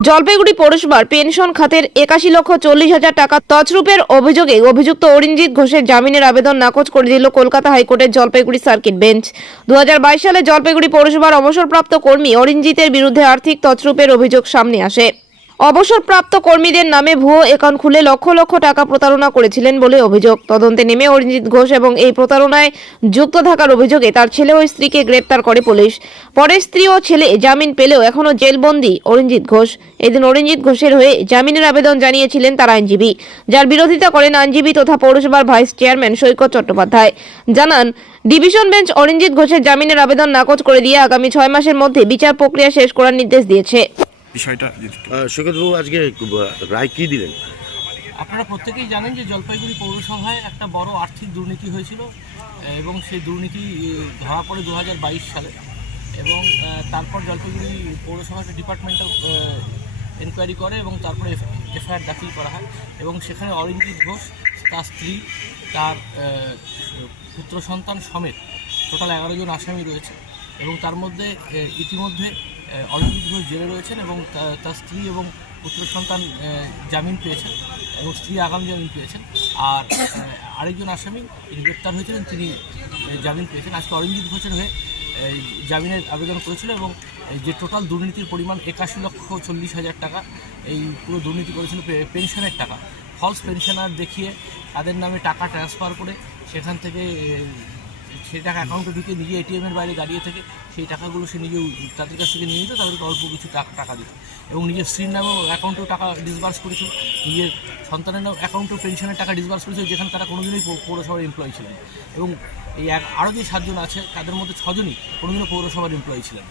জলপাইগুড়ি পৌরসভার পেনশন খাতের একাশি লক্ষ চল্লিশ হাজার টাকা তছরূপের অভিযোগে অভিযুক্ত অরিঞ্জিৎ ঘোষের জামিনের আবেদন নাকচ করে দিল কলকাতা হাইকোর্টের জলপাইগুড়ি সার্কিট বেঞ্চ। দু হাজার বাইশ সালে জলপাইগুড়ি পৌরসভার অবসরপ্রাপ্ত কর্মী অরিঞ্জিতের বিরুদ্ধে আর্থিক তছরূপের অভিযোগ সামনে আসে। অবসরপ্রাপ্ত কর্মীদের নামে ভুয়ো অ্যাকাউন্ট খুলে লক্ষ লক্ষ টাকা প্রতারণা করেছিলেন বলে অভিযোগ। তদন্তে নেমে অরিজিৎ ঘোষ এবং এই প্রতারণায় যুক্ত থাকার অভিযোগে তার ছেলে ও স্ত্রীকে গ্রেপ্তার করে পুলিশ। পরে স্ত্রী ও ছেলে জামিন পেলেও এখনও জেলবন্দি অরিঞ্জিৎ ঘোষ। এদিন অরিঞ্জিৎ ঘোষের হয়ে জামিনের আবেদন জানিয়েছিলেন তার আইনজীবী। যার বিরোধিতা করেন আইনজীবী তথা পৌরসভার ভাইস চেয়ারম্যান সৈকত চট্টোপাধ্যায়। জানান, ডিভিশন বেঞ্চ অরিঞ্জিৎ ঘোষের জামিনের আবেদন নাকচ করে দিয়ে আগামী ছয় মাসের মধ্যে বিচার প্রক্রিয়া শেষ করার নির্দেশ দিয়েছে। বিষয়টা একটু- আজকে রায় কি দিলেন? আপনারা প্রত্যেকেই জানেন যে জলপাইগুড়ি পৌরসভায় একটা বড় আর্থিক দুর্নীতি হয়েছিল এবং সেই দুর্নীতি ধরা পড়ে দু হাজার বাইশ সালে। এবং তারপর জলপাইগুড়ি পৌরসভা একটা ডিপার্টমেন্টাল এনকোয়ারি করে এবং তারপরে এফআইআর দাখিল করা হয়। এবং সেখানে অরিঞ্জিৎ ঘোষ তার স্ত্রী তার পুত্র সন্তান সমেত টোটাল এগারো জন আসামি রয়েছে। এবং তার মধ্যে ইতিমধ্যে অরিজিৎ ঘোষ জেলে রয়েছেন এবং তার স্ত্রী এবং পুত্র সন্তান জামিন পেয়েছেন এবং স্ত্রী আগাম জামিন পেয়েছেন। আর আরেকজন আসামি যিনি গ্রেপ্তার হয়েছিলেন, তিনি জামিন পেয়েছেন। আজকে অরিজিৎ ঘোষের হয়ে জামিনের আবেদন করেছিল এবং যে টোটাল দুর্নীতির পরিমাণ একাশি লক্ষ চল্লিশ হাজার টাকা, এই পুরো দুর্নীতি করেছিল পেনশনের টাকা। ফলস পেনশনার দেখিয়ে তাদের নামে টাকা ট্রান্সফার করে সেখান থেকে সেই টাকা অ্যাকাউন্টে ঢুকে নিজে এটিএমের বাইরে দাঁড়িয়ে থেকে সেই টাকাগুলো সে নিজে তাদের কাছ থেকে নিয়ে নিত, তাদেরকে অল্প কিছু টাকা টাকা দিত। এবং নিজের স্ত্রীর নামেও অ্যাকাউন্টেও টাকা ডিসবার্স করেছিল। নিজের সন্তানের নাম অ্যাকাউন্টেও পেনশনের টাকা ডিসবার্স করেছিল, যেখানে তারা কোনোদিনই পৌরসভার এমপ্লয়ি ছিলেন এবং এই এক, আরও যে সাতজন আছে, তাদের মধ্যে ছজনই কোনোদিনও পৌরসভার এমপ্লয়ি ছিলেন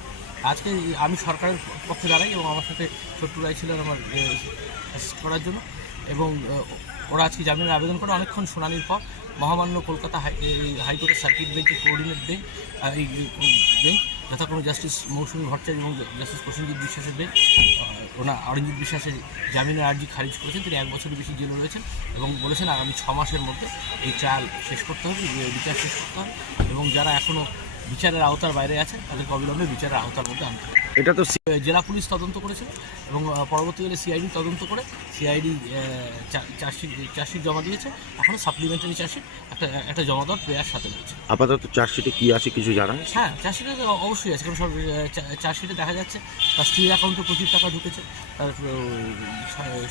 আজকে আমি সরকারের পক্ষে দাঁড়াই এবং আমার সাথে ছোট্ট রায় ছিলেন আমার করার জন্য। এবং ওরা আজকে জামিনের আবেদন করে অনেকক্ষণ শুনানির পর মহামান্য কলকাতা হাইকোর্টের সার্কিট বেঞ্চের কোঅর্ডিনেট বেঞ্চ এই বেঞ্চ যথাক্রমে জাস্টিস মৌসুমী ভট্টাচার্য এবং জাস্টিস প্রসেনজিৎ বিশ্বাসের বেঞ্চ ওনা অরিঞ্জিৎ বিশ্বাসের জামিনের আর্জি খারিজ করেছেন। তিনি এক বছরের বেশি জেলে রয়েছেন এবং বলেছেন আগামী ছ মাসের মধ্যে এই ট্রায়াল শেষ করতে হবে বিচার শেষ করতে হবে এবং যারা এখনও বিচারের আওতার বাইরে আছে তাদেরকে অবিলম্বে বিচারের আওতার মধ্যে আনতে হবে। এটা তো জেলা পুলিশ তদন্ত করেছিল এবং পরবর্তীকালে সিআইডি তদন্ত করে সিআইডি চার্জশিট চার্জশিট জমা দিয়েছে। এখনও সাপ্লিমেন্টারি চার্জশিট একটা একটা জমা দেওয়ার প্রেয়ার সাথে রয়েছে। আপাতত চার্জশিটে কী আছে কিছু জানা? হ্যাঁ চার্জশিটে তো অবশ্যই আছে কারণ সব চার্জশিটে দেখা যাচ্ছে তার স্ত্রীর অ্যাকাউন্টে প্রচুর টাকা ঢুকেছে। তার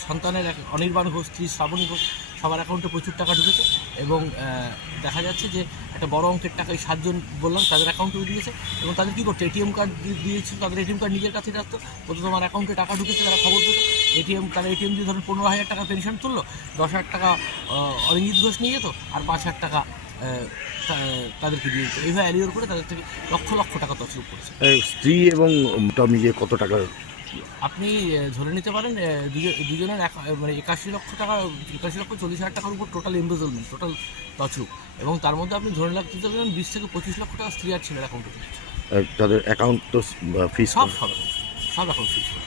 সন্তানের এক- অনির্বাণ ঘোষ স্ত্রী শ্রাবণী ঘোষ সবার অ্যাকাউন্টে প্রচুর টাকা ঢুকেছে এবং দেখা যাচ্ছে যে একটা বড় অঙ্কের টাকা এই সাতজন বললাম তাদের অ্যাকাউন্টেও দিয়েছে এবং তাদের কী করতো এটিএম কার্ড দিয়েছিল তাদের এটিএম কার্ড নিজের কাছে রাখতো বলতো তোমার অ্যাকাউন্টে টাকা ঢুকেছে তারা খবর পেতো এটিএম তারা এটিএম দিয়ে ধরুন পনেরো হাজার টাকা পেনশন তুললো দশ হাজার টাকা অরিঞ্জিৎ ঘোষ নিয়ে যেত আর পাঁচ হাজার টাকা তাদেরকে দিয়ে দিত। এইভাবে অ্যালিওর করে তাদের থেকে লক্ষ লক্ষ টাকা তছরূপ করেছে। স্ত্রী এবং তা মিলিয়ে কত টাকা? আপনি ধরে নিতে পারেন দুজনের এক- মানে একাশি লক্ষ টাকা একাশি লক্ষ চল্লিশ হাজার টাকার উপর টোটাল এমবেজলমেন্ট টোটাল তছরূপ। এবং তার মধ্যে আপনি ধরে রাখতে পারেন বিশ থেকে পঁচিশ লক্ষ টাকা স্ত্রী আর ছেলের অ্যাকাউন্টে তাদের অ্যাকাউন্ট তো ফিস সব সব সব অ্যাকাউন্ট ফিক্স করা।